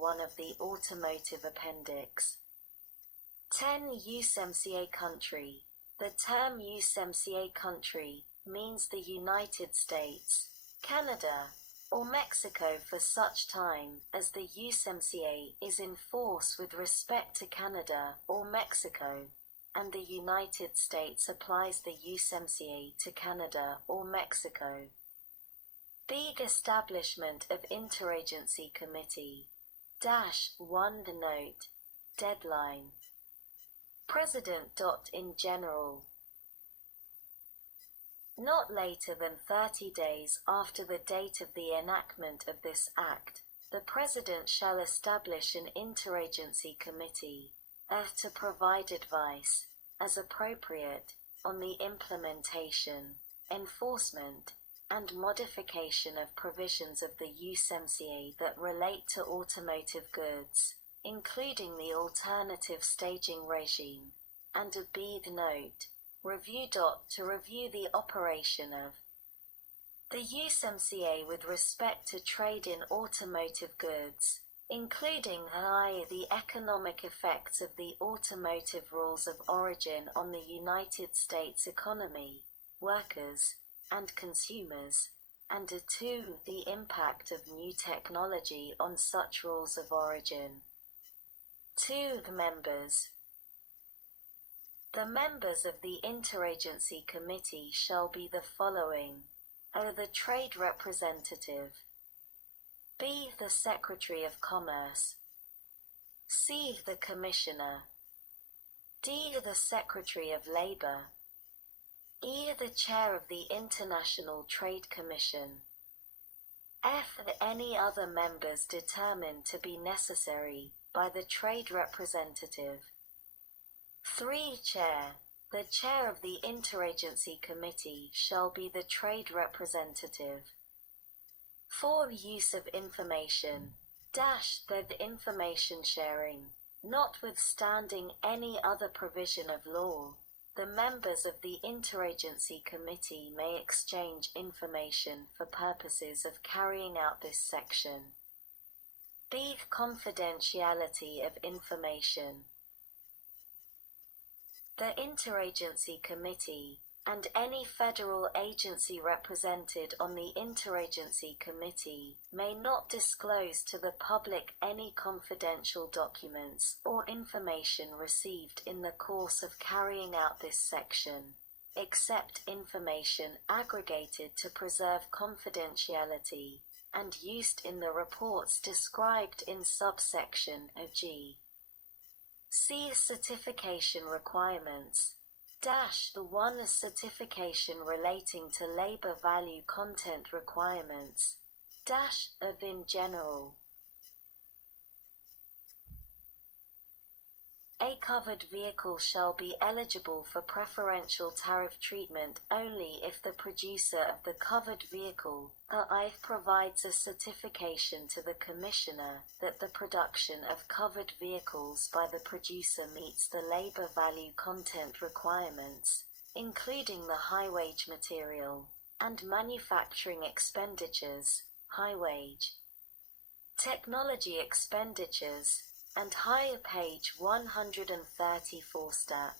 1 of the Automotive Appendix. 10. USMCA country. The term USMCA country means the United States, Canada, or Mexico for such time as the USMCA is in force with respect to Canada or Mexico, and the United States applies the USMCA to Canada or Mexico. B. Establishment of Interagency Committee. 1. Note. Deadline. President. In general, not later than 30 days after the date of the enactment of this Act, the President shall establish an interagency committee to provide advice, as appropriate, on the implementation, enforcement, and modification of provisions of the USMCA that relate to automotive goods, including the alternative staging regime, and a B. Note. Review. To review the operation of the USMCA with respect to trade in automotive goods, including the economic effects of the automotive rules of origin on the United States economy, workers, and consumers, and 2. The impact of new technology on such rules of origin. 2. The members. The members of the Interagency Committee shall be the following: A. The Trade Representative. B. The Secretary of Commerce. C. The Commissioner. D. The Secretary of Labor. E. The Chair of the International Trade Commission. F. Any other members determined to be necessary by the Trade Representative. 3. Chair. The Chair of the Interagency Committee shall be the Trade Representative. 4. Use of information. The information sharing. Notwithstanding any other provision of law, the members of the Interagency Committee may exchange information for purposes of carrying out this section. B. Confidentiality of information. The Interagency Committee, and any federal agency represented on the Interagency Committee, may not disclose to the public any confidential documents or information received in the course of carrying out this section, except information aggregated to preserve confidentiality and used in the reports described in subsection G. C. Certification requirements. The 1 is certification relating to labor value content requirements. Of in general. A covered vehicle shall be eligible for preferential tariff treatment only if the producer of the covered vehicle provides a certification to the Commissioner that the production of covered vehicles by the producer meets the labor value content requirements, including the high-wage material and manufacturing expenditures, high-wage, technology expenditures, and higher. Page 134 Stat.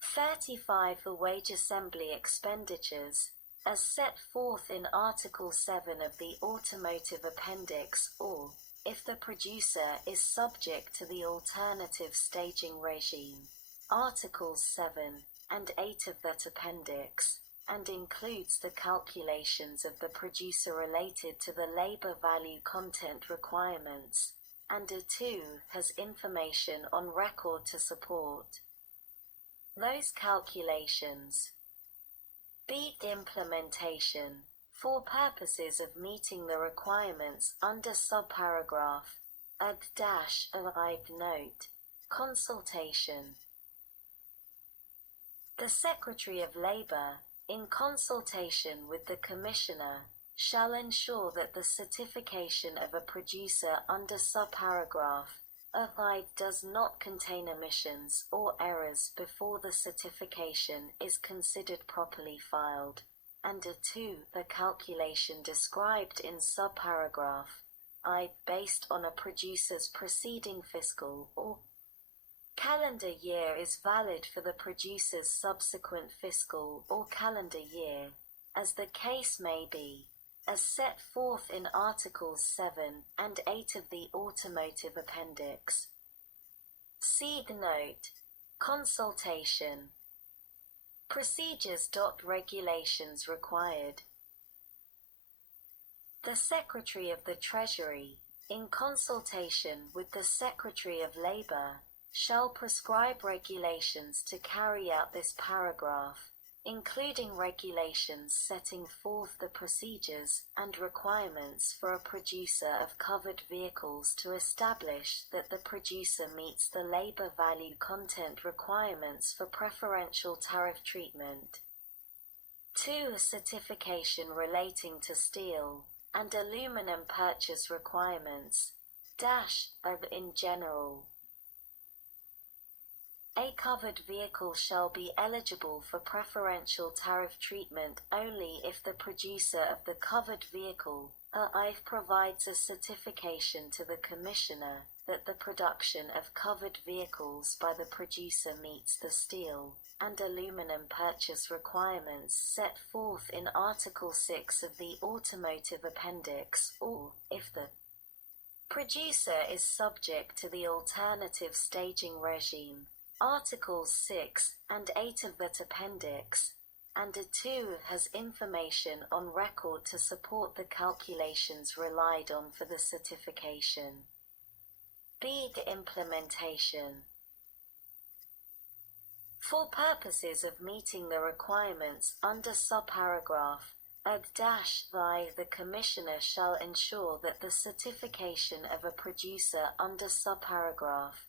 35 The wage assembly expenditures, as set forth in Article 7 of the Automotive Appendix, or, if the producer is subject to the alternative staging regime, Articles 7 and 8 of that appendix, and includes the calculations of the producer related to the labor value content requirements, and 2 has information on record to support those calculations. B. Implementation. For purposes of meeting the requirements under subparagraph note, consultation. The Secretary of Labor, in consultation with the Commissioner, shall ensure that the certification of a producer under subparagraph does not contain omissions or errors before the certification is considered properly filed, and 2 the calculation described in subparagraph based on a producer's preceding fiscal or calendar year is valid for the producer's subsequent fiscal or calendar year, as the case may be, as set forth in Articles 7 and 8 of the Automotive Appendix. See the note. Consultation. Procedures. Regulations required. The Secretary of the Treasury, in consultation with the Secretary of Labour, shall prescribe regulations to carry out this paragraph, including regulations setting forth the procedures and requirements for a producer of covered vehicles to establish that the producer meets the labor value content requirements for preferential tariff treatment. 2. Certification relating to steel and aluminum purchase requirements, in general. A covered vehicle shall be eligible for preferential tariff treatment only if the producer of the covered vehicle provides a certification to the Commissioner that the production of covered vehicles by the producer meets the steel and aluminum purchase requirements set forth in Article 6 of the Automotive Appendix, or, if the producer is subject to the alternative staging regime, Articles 6 and 8 of that appendix, and 2 has information on record to support the calculations relied on for the certification. B. The implementation. For purposes of meeting the requirements under subparagraph the Commissioner shall ensure that the certification of a producer under subparagraph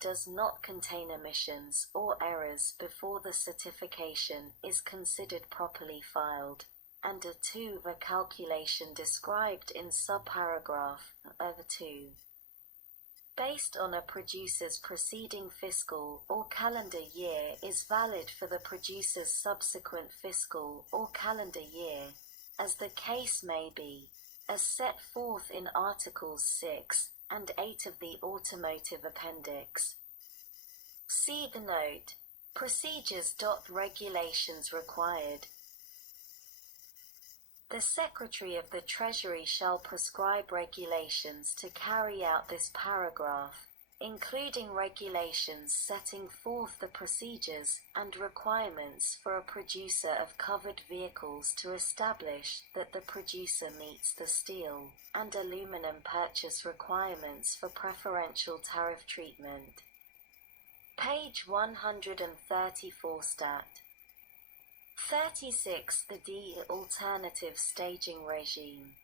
does not contain omissions or errors before the certification is considered properly filed, and 2 the calculation described in subparagraph 2. Based on a producer's preceding fiscal or calendar year is valid for the producer's subsequent fiscal or calendar year, as the case may be, as set forth in Articles 6 and 8 of the Automotive Appendix. See the note. Procedures. Regulations required. The Secretary of the Treasury shall prescribe regulations to carry out this paragraph, including regulations setting forth the procedures and requirements for a producer of covered vehicles to establish that the producer meets the steel and aluminum purchase requirements for preferential tariff treatment. Page 134 Stat. 36 The D Alternative Staging Regime.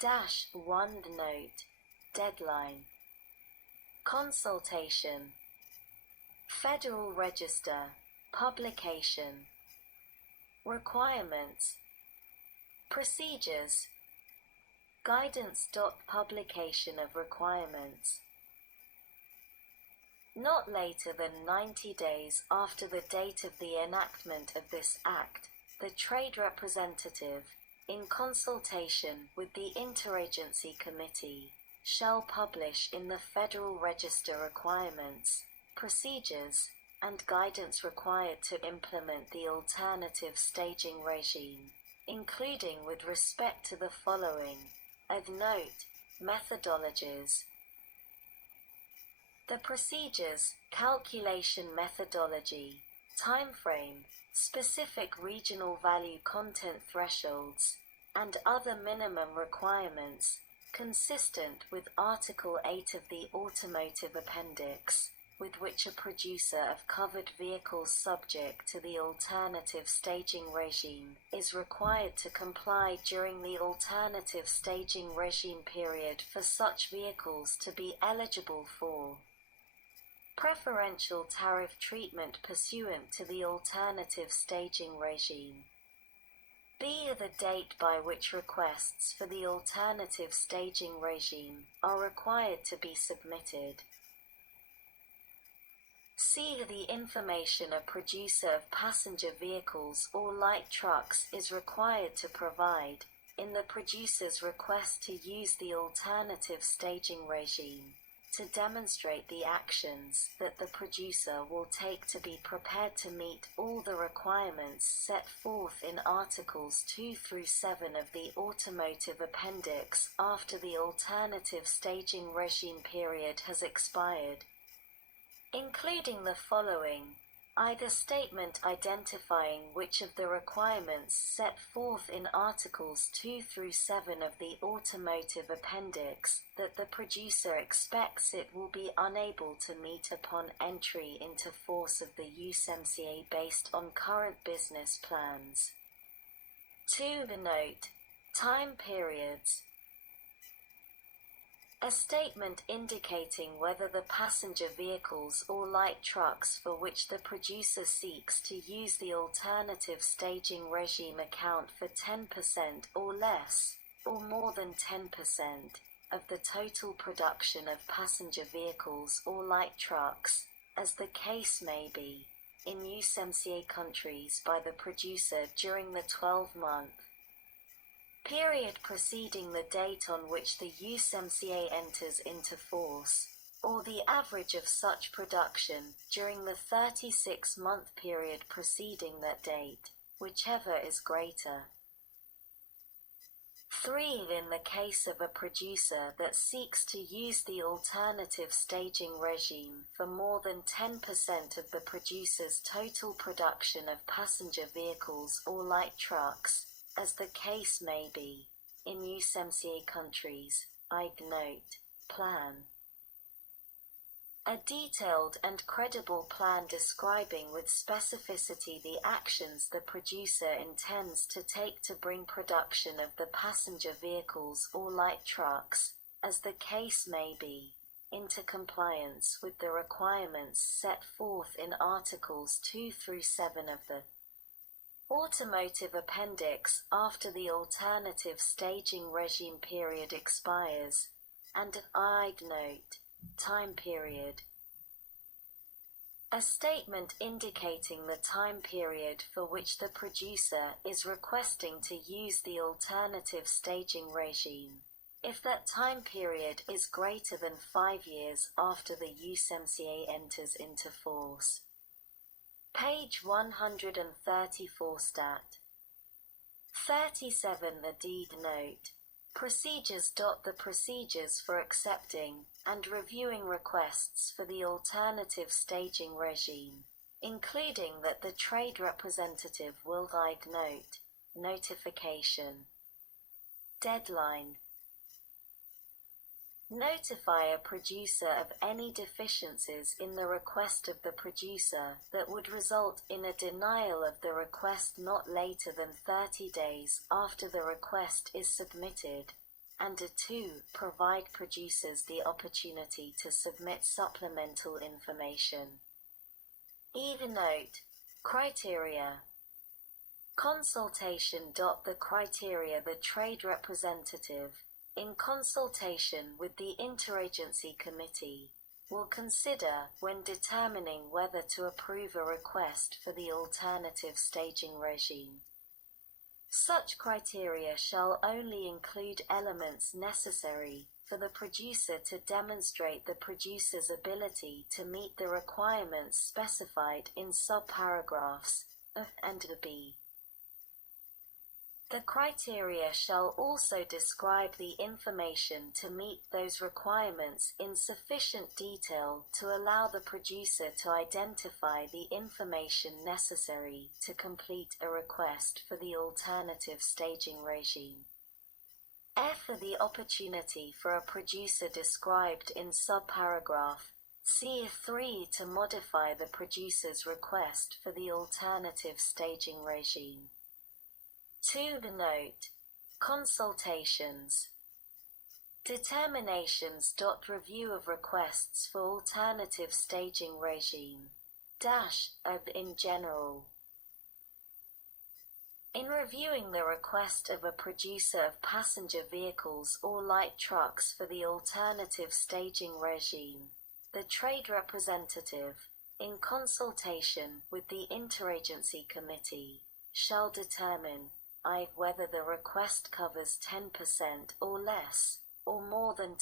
1 Note. Deadline. Consultation. Federal Register. Publication. Requirements. Procedures. Guidance. Publication of requirements. Not later than 90 days after the date of the enactment of this Act, the Trade Representative, in consultation with the Interagency Committee, shall publish in the Federal Register requirements, procedures, and guidance required to implement the alternative staging regime, including with respect to the following. Of note, methodologies. The procedures, calculation methodology, timeframe, specific regional value content thresholds, and other minimum requirements, consistent with Article 8 of the Automotive Appendix, with which a producer of covered vehicles subject to the alternative staging regime is required to comply during the alternative staging regime period for such vehicles to be eligible for preferential tariff treatment pursuant to the alternative staging regime. B. The date by which requests for the alternative staging regime are required to be submitted. C. The information a producer of passenger vehicles or light trucks is required to provide, in the producer's request to use the alternative staging regime, to demonstrate the actions that the producer will take to be prepared to meet all the requirements set forth in Articles 2 through 7 of the Automotive Appendix after the alternative staging regime period has expired, including the following: either statement identifying which of the requirements set forth in Articles 2 through 7 of the Automotive Appendix that the producer expects it will be unable to meet upon entry into force of the USMCA based on current business plans. 2. The note. Time periods. A statement indicating whether the passenger vehicles or light trucks for which the producer seeks to use the alternative staging regime account for 10% or less, or more than 10%, of the total production of passenger vehicles or light trucks, as the case may be, in USMCA countries by the producer during the 12-month period preceding the date on which the USMCA enters into force, or the average of such production during the 36-month period preceding that date, whichever is greater. 3. In the case of a producer that seeks to use the alternative staging regime for more than 10% of the producer's total production of passenger vehicles or light trucks, as the case may be, in USMCA countries, note, plan. A detailed and credible plan describing with specificity the actions the producer intends to take to bring production of the passenger vehicles or light trucks, as the case may be, into compliance with the requirements set forth in Articles 2 through 7 of the Automotive Appendix after the alternative staging regime period expires, and note, time period. A statement indicating the time period for which the producer is requesting to use the alternative staging regime, if that time period is greater than 5 years after the USMCA enters into force. Page 134 Stat. 37 The deed note. Procedures. The procedures for accepting and reviewing requests for the alternative staging regime, including that the trade representative will note, notification. Deadline. Notify a producer of any deficiencies in the request of the producer that would result in a denial of the request not later than 30 days after the request is submitted, and 2. Provide producers the opportunity to submit supplemental information. Note. Criteria. Consultation. The criteria the trade representative, in consultation with the Interagency Committee, will consider when determining whether to approve a request for the alternative staging regime. Such criteria shall only include elements necessary for the producer to demonstrate the producer's ability to meet the requirements specified in subparagraphs A and B. The criteria shall also describe the information to meet those requirements in sufficient detail to allow the producer to identify the information necessary to complete a request for the alternative staging regime. For the opportunity for a producer described in subparagraph C3 to modify the producer's request for the alternative staging regime. 2. The note. Consultations. Determinations. Review of requests for alternative staging regime. In general. In reviewing the request of a producer of passenger vehicles or light trucks for the alternative staging regime, the trade representative, in consultation with the Interagency Committee, shall determine I. Whether the request covers 10% or less, or more than